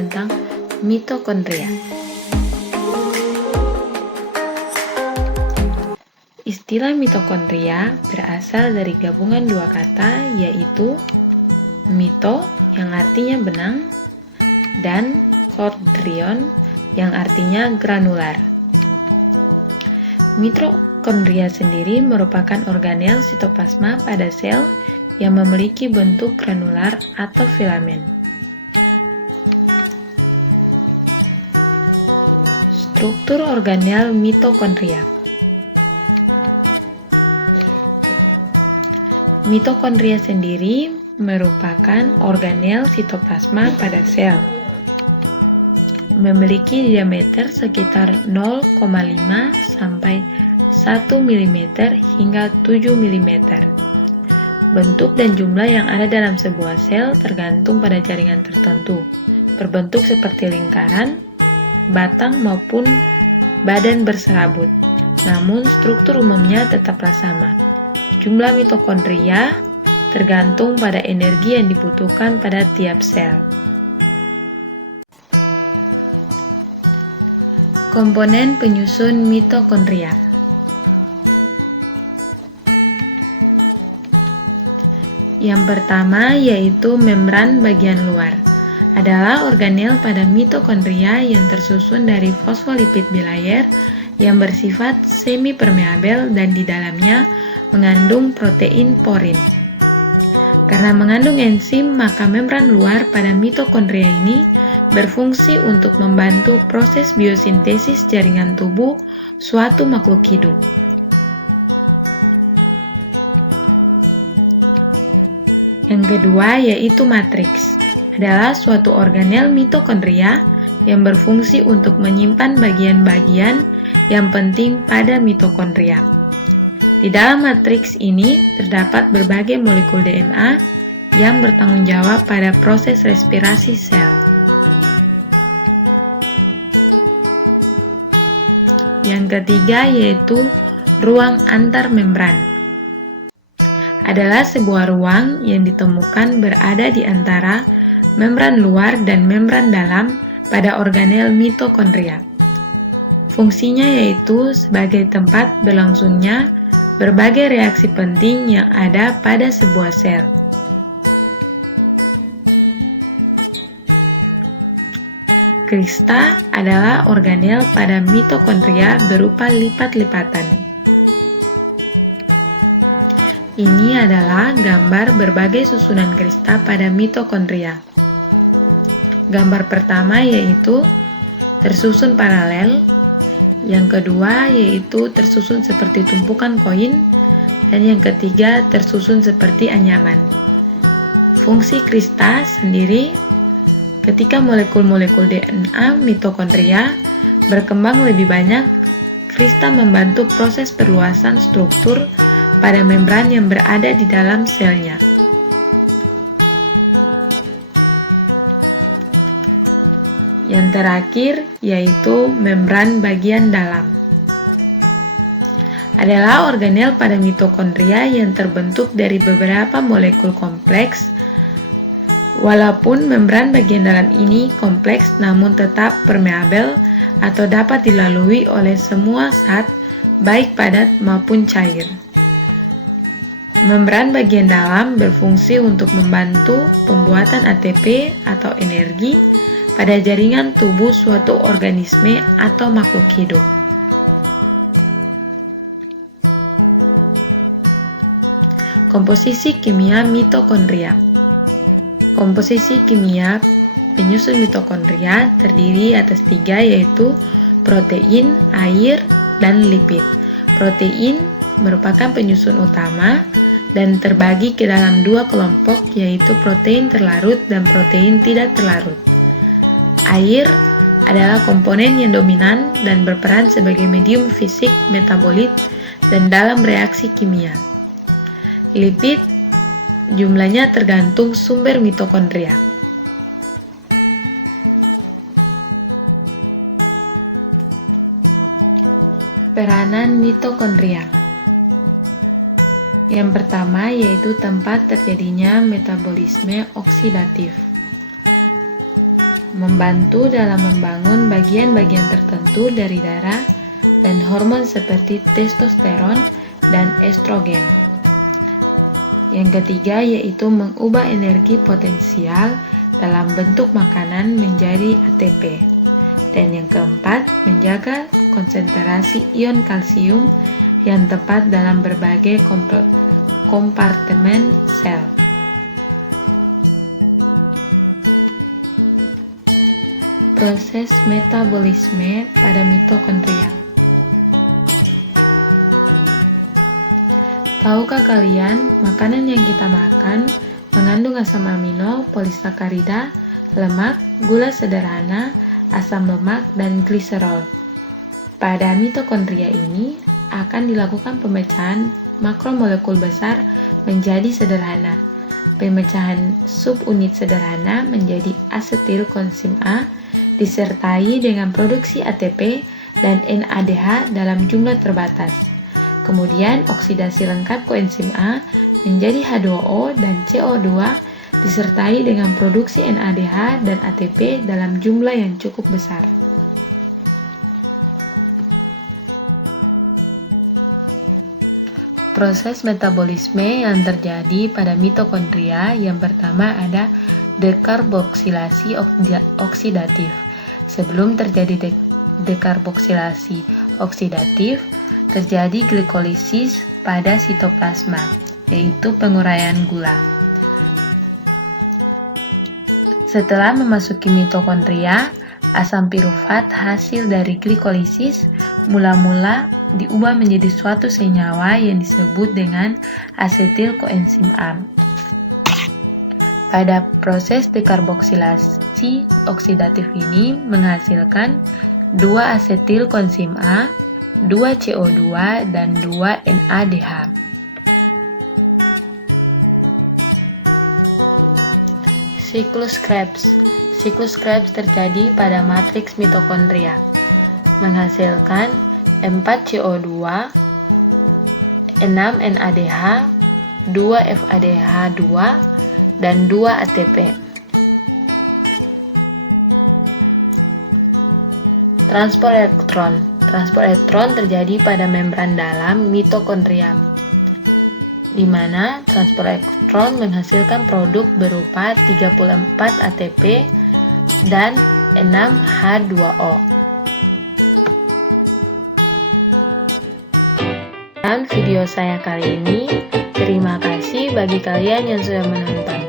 tentang mitokondria. Istilah mitokondria berasal dari gabungan dua kata, yaitu mito yang artinya benang dan kondrion yang artinya granular. Mitokondria sendiri merupakan organel sitoplasma pada sel yang memiliki bentuk granular atau filamen. Struktur organel mitokondria. Mitokondria sendiri merupakan organel sitoplasma pada sel. Memiliki diameter sekitar 0,5 sampai 1 mm hingga 7 mm. Bentuk dan jumlah yang ada dalam sebuah sel tergantung pada jaringan tertentu, berbentuk seperti lingkaran, batang maupun badan berserabut. Namun struktur umumnya tetaplah sama. Jumlah mitokondria tergantung pada energi yang dibutuhkan pada tiap sel. Komponen penyusun mitokondria. Yang pertama yaitu membran bagian luar. Adalah organel pada mitokondria yang tersusun dari fosfolipid bilayer yang bersifat semi-permeabel dan di dalamnya mengandung protein porin. Karena mengandung enzim, maka membran luar pada mitokondria ini berfungsi untuk membantu proses biosintesis jaringan tubuh suatu makhluk hidup. Yang kedua yaitu matriks. Adalah suatu organel mitokondria yang berfungsi untuk menyimpan bagian-bagian yang penting pada mitokondria. Di dalam matriks ini terdapat berbagai molekul DNA yang bertanggung jawab pada proses respirasi sel. Yang ketiga yaitu ruang antar membran. Adalah sebuah ruang yang ditemukan berada di antara membran luar dan membran dalam pada organel mitokondria. Fungsinya yaitu sebagai tempat berlangsungnya berbagai reaksi penting yang ada pada sebuah sel. Krista adalah organel pada mitokondria berupa lipat-lipatan. Ini adalah gambar berbagai susunan krista pada mitokondria. Gambar pertama yaitu tersusun paralel, yang kedua yaitu tersusun seperti tumpukan koin, dan yang ketiga tersusun seperti anyaman. Fungsi krista sendiri, ketika molekul-molekul DNA mitokondria berkembang lebih banyak, krista membantu proses perluasan struktur pada membran yang berada di dalam selnya. Yang terakhir yaitu membran bagian dalam. Adalah organel pada mitokondria yang terbentuk dari beberapa molekul kompleks. Walaupun membran bagian dalam ini kompleks namun tetap permeabel atau dapat dilalui oleh semua zat baik padat maupun cair. Membran bagian dalam berfungsi untuk membantu pembuatan ATP atau energi pada jaringan tubuh suatu organisme atau makhluk hidup. Komposisi kimia mitokondria. Komposisi kimia penyusun mitokondria terdiri atas 3 yaitu protein, air, dan lipid. Protein merupakan penyusun utama dan terbagi ke dalam 2 kelompok yaitu protein terlarut dan protein tidak terlarut. Air adalah komponen yang dominan dan berperan sebagai medium fisik, metabolit, dan dalam reaksi kimia. Lipid jumlahnya tergantung sumber mitokondria. Peranan mitokondria. Yang pertama yaitu tempat terjadinya metabolisme oksidatif. membantu dalam membangun bagian-bagian tertentu dari darah dan hormon seperti testosteron dan estrogen. Yang ketiga yaitu mengubah energi potensial dalam bentuk makanan menjadi ATP. Dan yang keempat, menjaga konsentrasi ion kalsium yang tepat dalam berbagai kompartemen sel. Proses metabolisme pada mitokondria. Tahukah kalian, makanan yang kita makan mengandung asam amino, polisakarida, lemak, gula sederhana, asam lemak, dan gliserol. Pada mitokondria ini akan dilakukan pemecahan makromolekul besar menjadi sederhana. Pemecahan subunit sederhana menjadi asetil koenzim A disertai dengan produksi ATP dan NADH dalam jumlah terbatas. Kemudian oksidasi lengkap koenzim A menjadi H2O dan CO2 disertai dengan produksi NADH dan ATP dalam jumlah yang cukup besar. Proses metabolisme yang terjadi pada mitokondria yang pertama ada dekarboksilasi oksidatif. Sebelum terjadi dekarboksilasi oksidatif, terjadi glikolisis pada sitoplasma, yaitu penguraian gula. Setelah memasuki mitokondria, asam pirufat hasil dari glikolisis mula-mula diubah menjadi suatu senyawa yang disebut dengan asetil koenzim A. Pada proses dekarboksilasi oksidatif ini menghasilkan 2 asetil koenzim A, 2 CO2, dan 2 NADH. Siklus Krebs. Siklus Krebs terjadi pada matriks mitokondria, menghasilkan 4 CO2, 6 NADH, 2 FADH2, dan 2 ATP. Transport elektron. Transport elektron terjadi pada membran dalam mitokondria, di mana transport elektron menghasilkan produk berupa 34 ATP dan 6 H2O. Dan video saya kali ini, terima kasih bagi kalian yang sudah menonton.